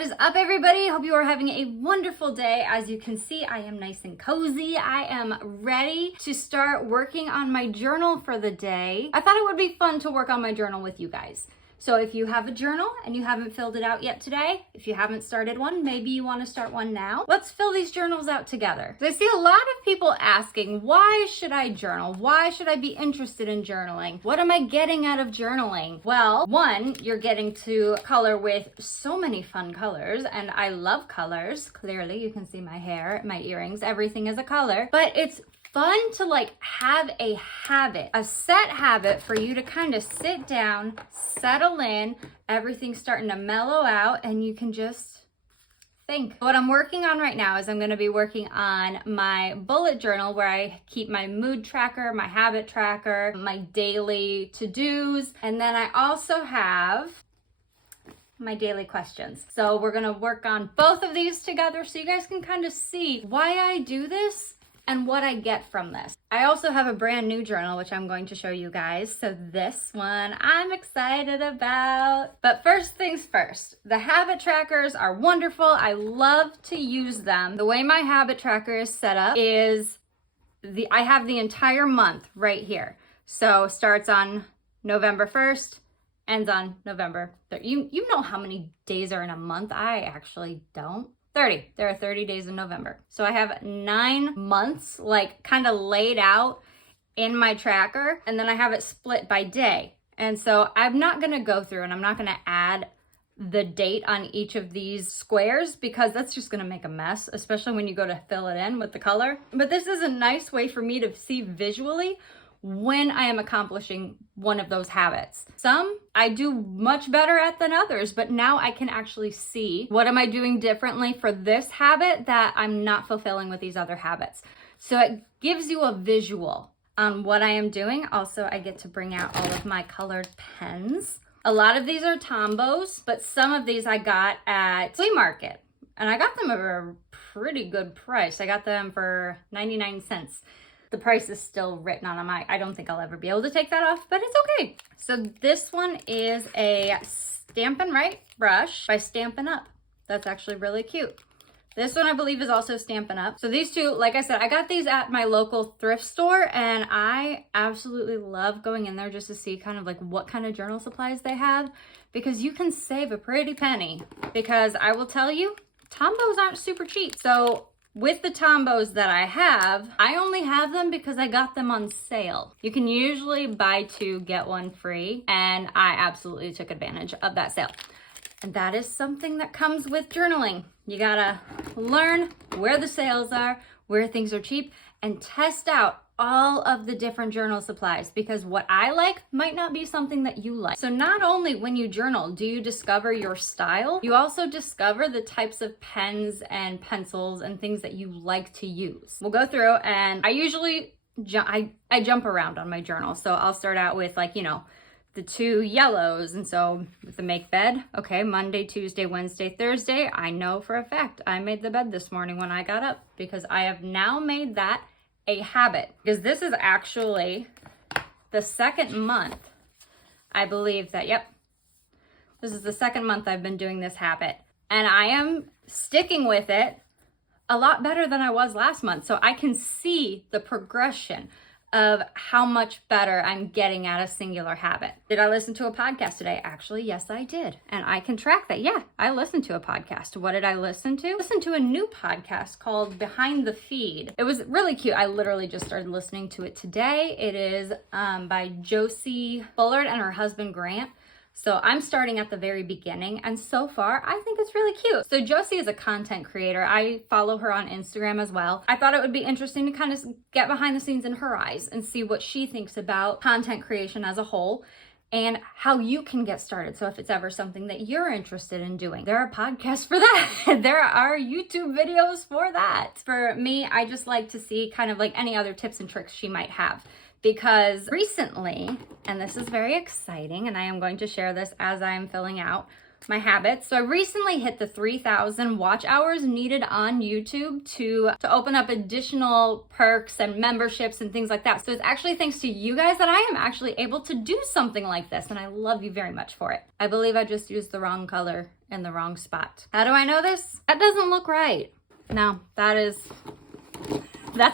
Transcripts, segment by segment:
What is up, everybody? Hope you are having a wonderful day. As you can see, I am nice and cozy. I am ready to start working on my journal for the day. I thought it would be fun to work on my journal with you guys. So if you have a journal and you haven't filled it out yet today, if you haven't started one, maybe you want to start one now. Let's fill these journals out together. I see a lot of people asking, why should I journal? Why should I be interested in journaling? What am I getting out of journaling? Well, one, you're getting to color with so many fun colors, and I love colors. Clearly, you can see my hair, my earrings, everything is a color, but it's fun to have a habit, a set habit for you to kind of sit down, settle in, everything's starting to mellow out, and you can just think. What I'm working on right now is I'm going to be working on my bullet journal where I keep my mood tracker, my habit tracker, my daily to-dos, and then I also have my daily questions. So we're going to work on both of these together so you guys can kind of see why I do this and what I get from this. I also have a brand new journal, which I'm going to show you guys. So this one I'm excited about. But first things first, the habit trackers are wonderful. I love to use them. The way my habit tracker is set up is I have the entire month right here. So starts on November 1st, ends on November 3rd. You know how many days are in a month? I actually don't. 30. There are 30 days in November. So I have 9 months kind of laid out in my tracker, and then I have it split by day. And so I'm not going to go through and I'm not going to add the date on each of these squares because that's just going to make a mess, especially when you go to fill it in with the color. But this is a nice way for me to see visually when I am accomplishing one of those habits. Some I do much better at than others, but now I can actually see what am I doing differently for this habit that I'm not fulfilling with these other habits. So it gives you a visual on what I am doing. Also, I get to bring out all of my colored pens. A lot of these are Tombos, but some of these I got at flea market, and I got them at a pretty good price. I got them for 99 cents. The price is still written on them. I don't think I'll ever be able to take that off, but it's okay. So this one is a Stampin' Right brush by Stampin' Up. That's actually really cute. This one I believe is also Stampin' Up. So these two, like I said, I got these at my local thrift store, and I absolutely love going in there just to see kind of what kind of journal supplies they have, because you can save a pretty penny. Because I will tell you, Tombos aren't super cheap. So with the Tombos that I have, I only have them because I got them on sale. You can usually buy 2, get 1 free, and I absolutely took advantage of that sale. And that is something that comes with journaling. You gotta learn where the sales are, where things are cheap, and test out all of the different journal supplies, because what I like might not be something that you like. So not only when you journal do you discover your style, you also discover the types of pens and pencils and things that you like to use. We'll go through, and I usually I jump around on my journal. So I'll start out with the 2 yellows. And so with the make bed, okay, Monday, Tuesday, Wednesday, Thursday, I know for a fact I made the bed this morning when I got up, because I have now made that a habit. Because this is actually the second month, I believe that, yep, this is the second month I've been doing this habit, and I am sticking with it a lot better than I was last month. So I can see the progression of how much better I'm getting at a singular habit. Did I listen to a podcast today? Actually, yes, I did. And I can track that. Yeah, I listened to a podcast. What did I listen to? I listened to a new podcast called Behind the Feed. It was really cute. I literally just started listening to it today. It is by Josie Bullard and her husband Grant. So I'm starting at the very beginning, and so far I think it's really cute. So Josie is a content creator. I follow her on Instagram as well. I thought it would be interesting to kind of get behind the scenes in her eyes and see what she thinks about content creation as a whole and how you can get started. So if it's ever something that you're interested in doing, there are podcasts for that. There are YouTube videos for that. For me, I just like to see kind of any other tips and tricks she might have. Because recently, and this is very exciting, and I am going to share this as I am filling out my habits. So I recently hit the 3,000 watch hours needed on YouTube to open up additional perks and memberships and things like that. So it's actually thanks to you guys that I am actually able to do something like this, and I love you very much for it. I believe I just used the wrong color in the wrong spot. How do I know this? That doesn't look right. No, that's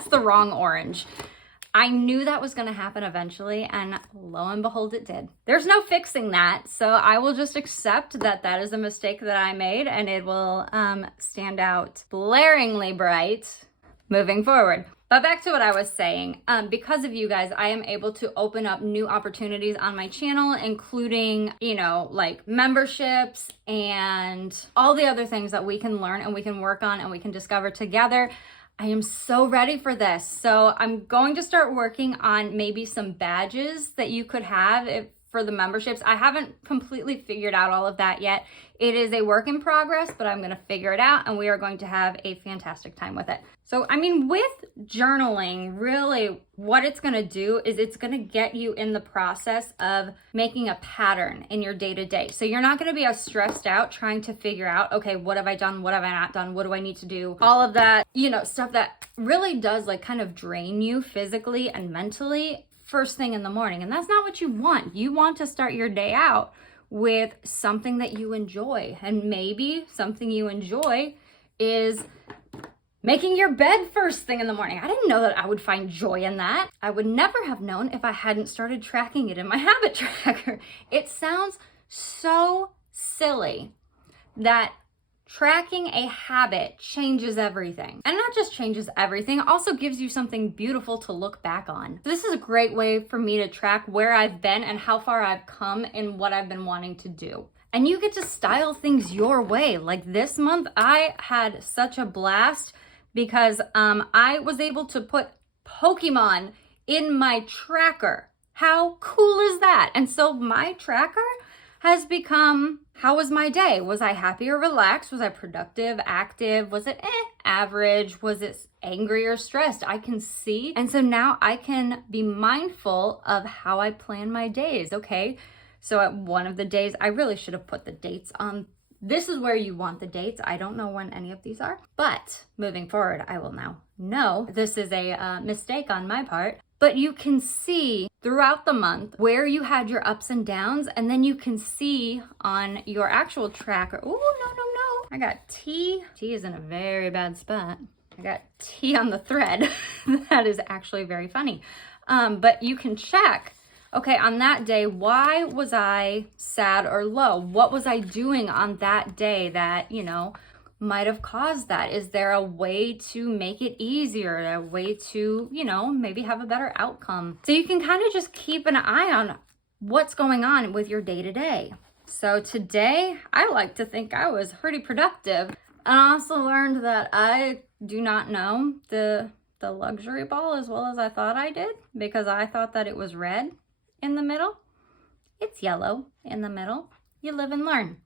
the wrong orange. I knew that was going to happen eventually, and lo and behold, it did. There's no fixing that, so I will just accept that that is a mistake that I made, and it will stand out blaringly bright moving forward. But back to what I was saying, because of you guys, I am able to open up new opportunities on my channel, including, like memberships and all the other things that we can learn and we can work on and we can discover together. I am so ready for this. So I'm going to start working on maybe some badges that you could have for the memberships. I haven't completely figured out all of that yet. It is a work in progress, but I'm going to figure it out and we are going to have a fantastic time with it. So, with journaling, really what it's going to do is it's going to get you in the process of making a pattern in your day-to-day. So you're not going to be as stressed out trying to figure out, okay, what have I done? What have I not done? What do I need to do? All of that, stuff that really does kind of drain you physically and mentally first thing in the morning. And that's not what you want. You want to start your day out with something that you enjoy. And maybe something you enjoy is making your bed first thing in the morning. I didn't know that I would find joy in that. I would never have known if I hadn't started tracking it in my habit tracker. It sounds so silly that tracking a habit changes everything. And not just changes everything, it also gives you something beautiful to look back on. So this is a great way for me to track where I've been and how far I've come in what I've been wanting to do. And you get to style things your way. Like this month, I had such a blast because I was able to put Pokemon in my tracker. How cool is that? And so my tracker has become, how was my day? Was I happy or relaxed? Was I productive, active? Was it average? Was it angry or stressed? I can see. And so now I can be mindful of how I plan my days, okay? So at one of the days, I really should have put the dates on. This is where you want the dates. I don't know when any of these are, but moving forward, I will now know this is a mistake on my part. But you can see throughout the month where you had your ups and downs, and then you can see on your actual tracker. Oh, no. I got T. T is in a very bad spot. I got T on the thread. That is actually very funny. But you can check, okay, on that day, why was I sad or low? What was I doing on that day that, might have caused that? Is there a way to make it easier, a way to, maybe have a better outcome? So you can kind of just keep an eye on what's going on with your day-to-day. So today, I like to think I was pretty productive. And I also learned that I do not know the luxury ball as well as I thought I did, because I thought that it was red in the middle. It's yellow in the middle. You live and learn.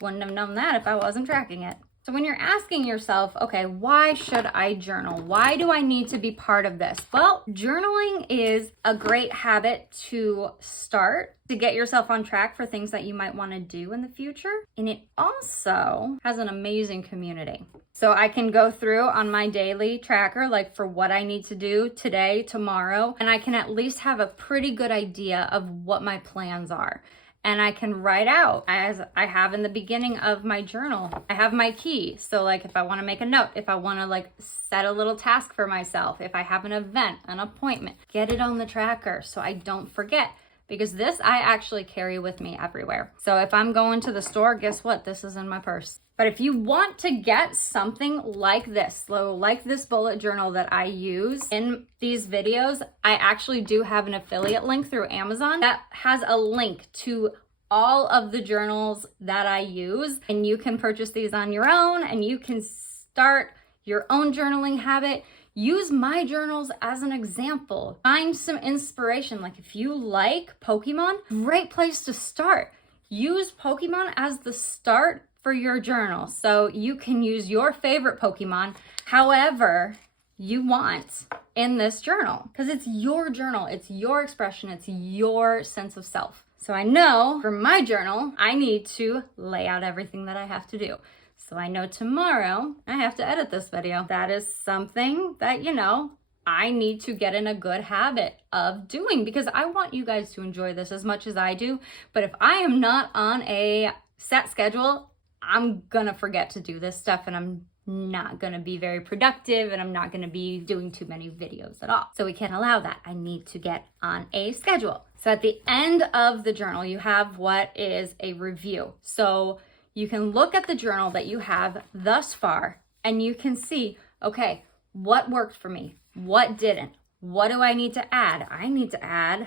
Wouldn't have known that if I wasn't tracking it. So when you're asking yourself, okay, why should I journal? Why do I need to be part of this? Well, journaling is a great habit to start to get yourself on track for things that you might want to do in the future. And it also has an amazing community. So I can go through on my daily tracker, like for what I need to do today, tomorrow, and I can at least have a pretty good idea of what my plans are. And I can write out, as I have in the beginning of my journal, I have my key. So like if I want to make a note, if I want to set a little task for myself, if I have an event, an appointment, get it on the tracker so I don't forget. Because this I actually carry with me everywhere. So if I'm going to the store, guess what? This is in my purse. But if you want to get something like this, like this bullet journal that I use in these videos, I actually do have an affiliate link through Amazon that has a link to all of the journals that I use. And you can purchase these on your own and you can start your own journaling habit. Use my journals as an example. Find some inspiration. Like if you like Pokemon, great place to start. Use Pokemon as the start for your journal. So you can use your favorite Pokemon however you want in this journal, because it's your journal, it's your expression, it's your sense of self. So I know for my journal, I need to lay out everything that I have to do. So I know tomorrow I have to edit this video. That is something that, you know, I need to get in a good habit of doing because I want you guys to enjoy this as much as I do. But if I am not on a set schedule, I'm gonna forget to do this stuff and I'm not gonna be very productive and I'm not gonna be doing too many videos at all. So we can't allow that. I need to get on a schedule. So at the end of the journal, you have what is a review. So you can look at the journal that you have thus far and you can see, okay, what worked for me? What didn't? What do I need to add? I need to add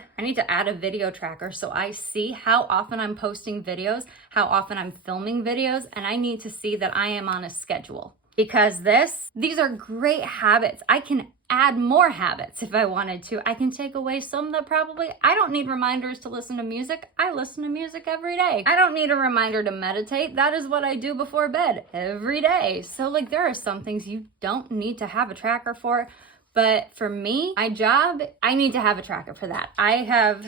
a video tracker so I see how often I'm posting videos, how often I'm filming videos, and I need to see that I am on a schedule. Because these are great habits. I can add more habits if I wanted to. I can take away some that I don't need reminders to listen to music. I listen to music every day. I don't need a reminder to meditate. That is what I do before bed every day. So like there are some things you don't need to have a tracker for. But for me, my job, I need to have a tracker for that. I have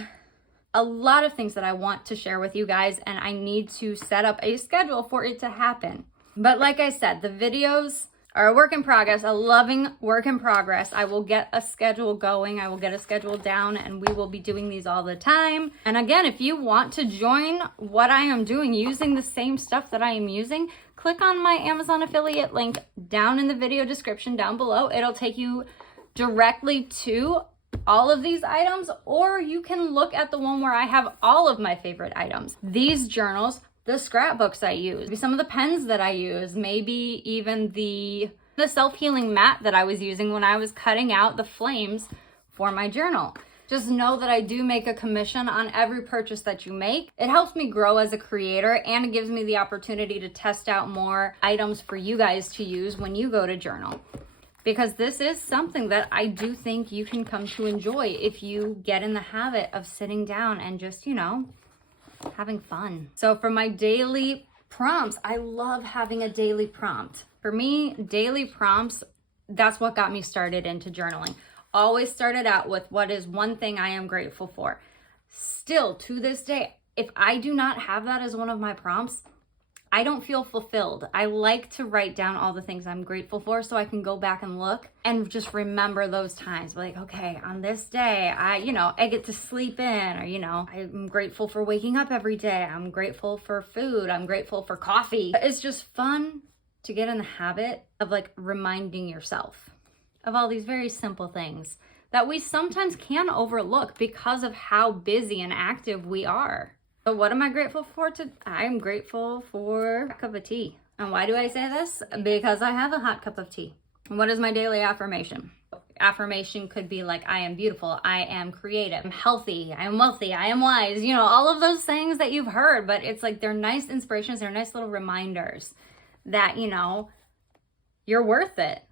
a lot of things that I want to share with you guys and I need to set up a schedule for it to happen. But like I said, the videos are a work in progress, a loving work in progress. I will get a schedule going. I will get a schedule down and we will be doing these all the time. And again, if you want to join what I am doing using the same stuff that I am using, click on my Amazon affiliate link down in the video description down below. It'll take you directly to all of these items, or you can look at the one where I have all of my favorite items. These journals, the scrapbooks I use, maybe some of the pens that I use, maybe even the self-healing mat that I was using when I was cutting out the flames for my journal. Just know that I do make a commission on every purchase that you make. It helps me grow as a creator and it gives me the opportunity to test out more items for you guys to use when you go to journal. Because this is something that I do think you can come to enjoy if you get in the habit of sitting down and just, you know, having fun. So for my daily prompts, I love having a daily prompt. For me, daily prompts, that's what got me started into journaling. Always started out with what is one thing I am grateful for. Still to this day, if I do not have that as one of my prompts, I don't feel fulfilled. I like to write down all the things I'm grateful for so I can go back and look and just remember those times. Like, okay, on this day, I get to sleep in, or, I'm grateful for waking up every day. I'm grateful for food. I'm grateful for coffee. It's just fun to get in the habit of like reminding yourself of all these very simple things that we sometimes can overlook because of how busy and active we are. So what am I grateful for? I'm grateful for a cup of tea. And why do I say this? Because I have a hot cup of tea. And what is my daily affirmation? Affirmation could be like, I am beautiful, I am creative, I'm healthy, I am wealthy, I am wise, all of those things that you've heard, but it's like they're nice inspirations, they're nice little reminders that, you're worth it.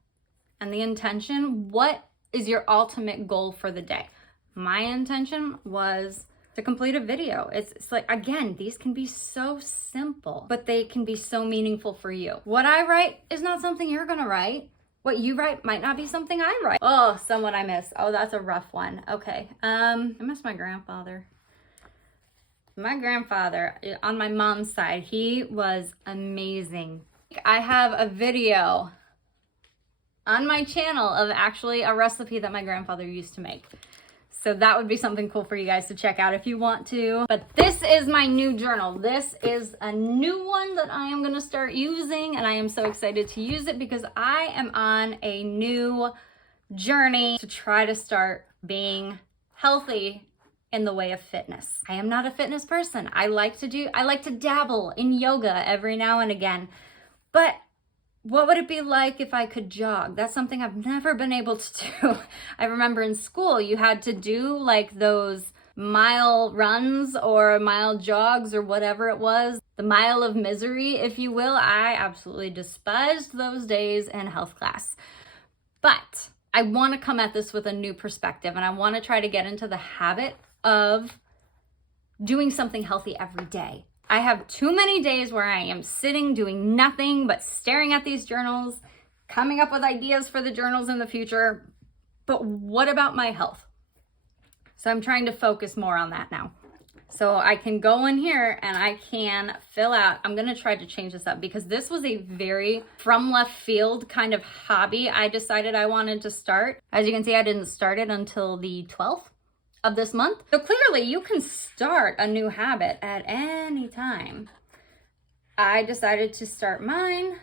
And the intention, what is your ultimate goal for the day? My intention was to complete a video. It's like, again, these can be so simple, but they can be so meaningful for you. What I write is not something you're gonna write. What you write might not be something I write. Oh, someone I miss. Oh, that's a rough one. Okay, I miss my grandfather. My grandfather, on my mom's side, he was amazing. I have a video on my channel of actually a recipe that my grandfather used to make. So that would be something cool for you guys to check out if you want to. But this is my new journal. This is a new one that I am gonna start using, and I am so excited to use it because I am on a new journey to try to start being healthy in the way of fitness. I am not a fitness person. I like to dabble in yoga every now and again, but what would it be like if I could jog? That's something I've never been able to do. I remember in school, you had to do like those mile runs or mile jogs or whatever it was. The mile of misery, if you will. I absolutely despised those days in health class. But I want to come at this with a new perspective, and I want to try to get into the habit of doing something healthy every day. I have too many days where I am sitting doing nothing but staring at these journals, coming up with ideas for the journals in the future. But what about my health? So I'm trying to focus more on that now. So I can go in here and I can fill out. I'm gonna try to change this up because this was a very from left field kind of hobby I decided I wanted to start. As you can see, I didn't start it until the 12th of this month. So clearly you can start a new habit at any time. I decided to start mine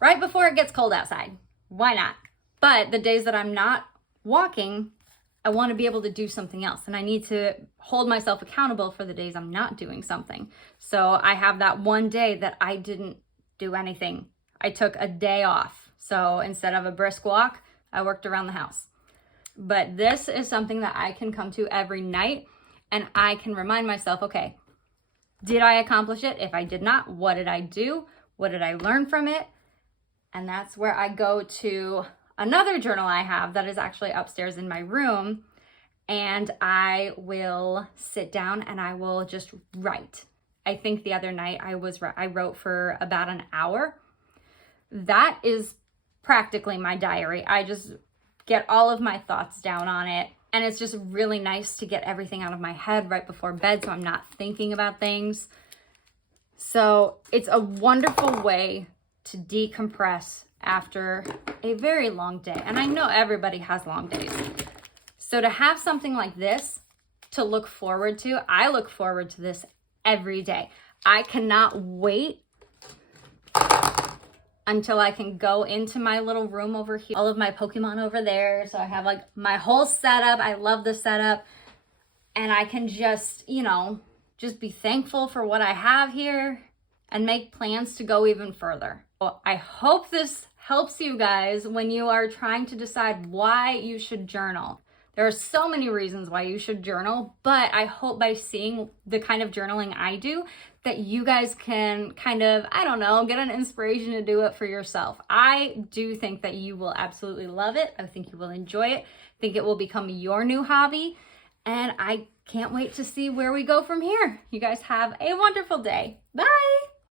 right before it gets cold outside. Why not? But the days that I'm not walking, I want to be able to do something else, and I need to hold myself accountable for the days I'm not doing something. So I have that one day that I didn't do anything. I took a day off. So instead of a brisk walk, I worked around the house. But this is something that I can come to every night, and I can remind myself, okay, did I accomplish it? If I did not, what did I do? What did I learn from it? And that's where I go to another journal I have that is actually upstairs in my room, and I will sit down and I will just write. I think the other night I wrote for about an hour. That is practically my diary. I just get all of my thoughts down on it, and it's just really nice to get everything out of my head right before bed so I'm not thinking about things. So it's a wonderful way to decompress after a very long day. And I know everybody has long days. So to have something like this to look forward to, I look forward to this every day. I cannot wait until I can go into my little room over here. All of my Pokemon over there. So I have like my whole setup. I love the setup. And I can just, just be thankful for what I have here and make plans to go even further. Well, I hope this helps you guys when you are trying to decide why you should journal. There are so many reasons why you should journal, but I hope by seeing the kind of journaling I do that you guys can kind of, get an inspiration to do it for yourself. I do think that you will absolutely love it. I think you will enjoy it. I think it will become your new hobby, and I can't wait to see where we go from here. You guys have a wonderful day. Bye.